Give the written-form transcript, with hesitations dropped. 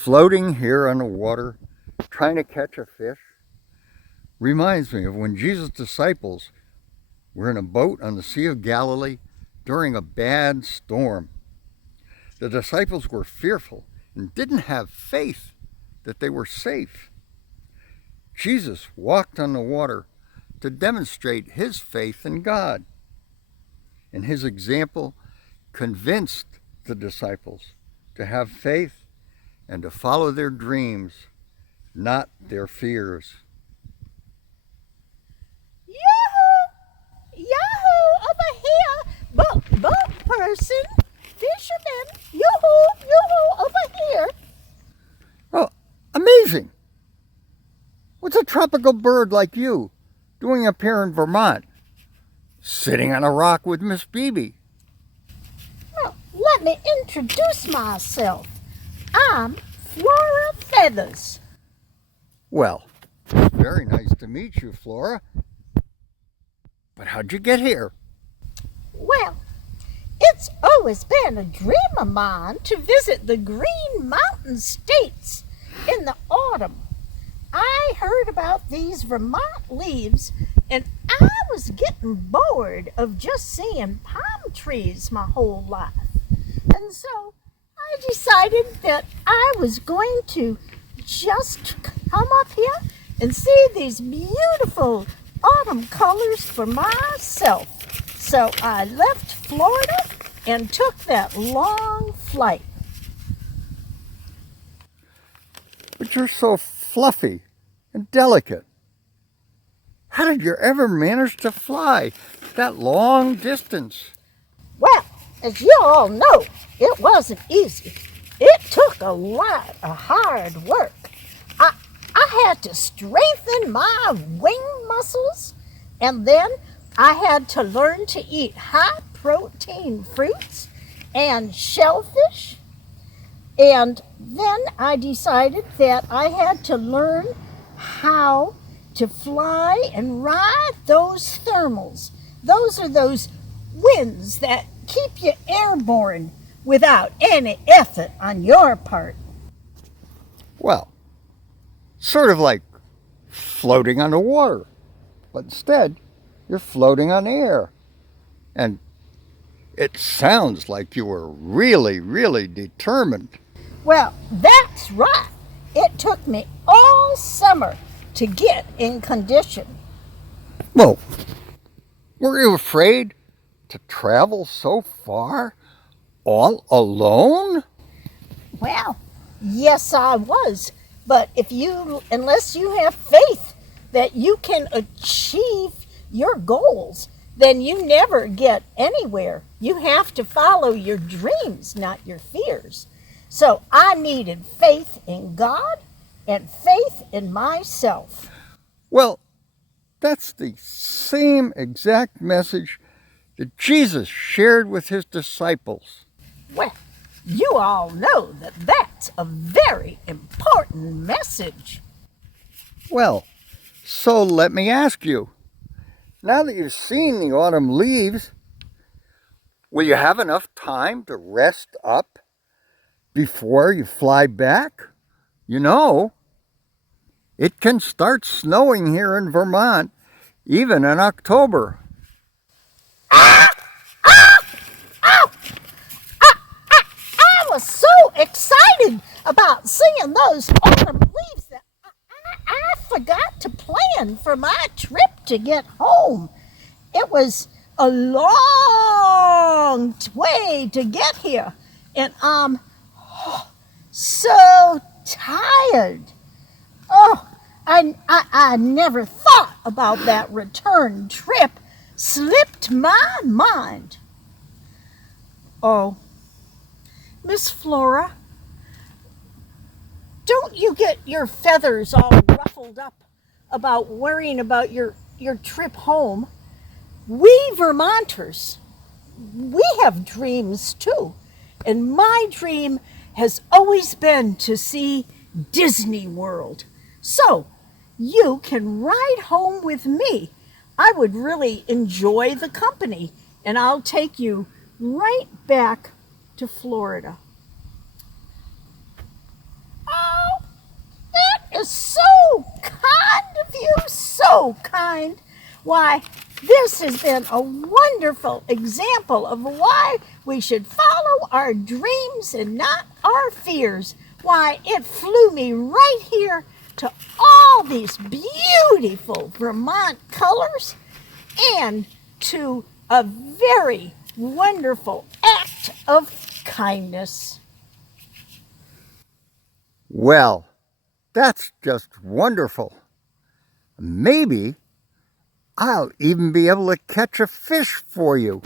floating here on the water, trying to catch a fish, reminds me of when Jesus' disciples were in a boat on the Sea of Galilee during a bad storm. The disciples were fearful and didn't have faith that they were safe. Jesus walked on the water to demonstrate his faith in God, and his example convinced the disciples to have faith and to follow their dreams, not their fears. Yahoo! Yahoo! Over here! Boat person! Fisherman! Yoo-hoo! Yoo-hoo! Over here! Oh, amazing! What's a tropical bird like you doing up here in Vermont? Sitting on a rock with Miss Beebe. Well, let me introduce myself. I'm Flora Feathers. Well, very nice to meet you, Flora. But how'd you get here? Well, it's always been a dream of mine to visit the Green Mountain States in the autumn. I heard about these Vermont leaves, and I was getting bored of just seeing palm trees my whole life. And so I decided that I was going to just come up here and see these beautiful autumn colors for myself. So I left Florida and took that long flight. But you're so fluffy and delicate. How did you ever manage to fly that long distance? Well, as you all know, it wasn't easy. It took a lot of hard work. I had to strengthen my wing muscles, and then I had to learn to eat high-protein fruits and shellfish. And then I decided that I had to learn how to fly and ride those thermals. Those are those winds that keep you airborne without any effort on your part. Well, sort of like floating on the water, but instead you're floating on air. And it sounds like you were really, really determined. Well, that's right. It took me all summer to get in condition. Well, were you afraid to travel so far all alone? Well, yes, I was. But unless you have faith that you can achieve your goals, then you never get anywhere. You have to follow your dreams, not your fears. So I needed faith in God and faith in myself. Well, that's the same exact message that Jesus shared with his disciples. Well, you all know that that's a very important message. Well, so let me ask you, now that you've seen the autumn leaves, will you have enough time to rest up before you fly back? You know, it can start snowing here in Vermont, even in October. I was so excited about seeing those autumn leaves that I forgot to plan for my trip to get home. It was a long way to get here, and I'm so tired. Oh, I never thought about that return trip. Slipped my mind. Oh, Miss Flora, don't you get your feathers all ruffled up about worrying about your trip home? We Vermonters, we have dreams too. And my dream has always been to see Disney World. So you can ride home with me. I would really enjoy the company, and I'll take you right back to Florida. so kind. Why, this has been a wonderful example of why we should follow our dreams and not our fears. Why, it flew me right here to all these beautiful Vermont colors and to a very wonderful act of kindness. Well, that's just wonderful. Maybe I'll even be able to catch a fish for you.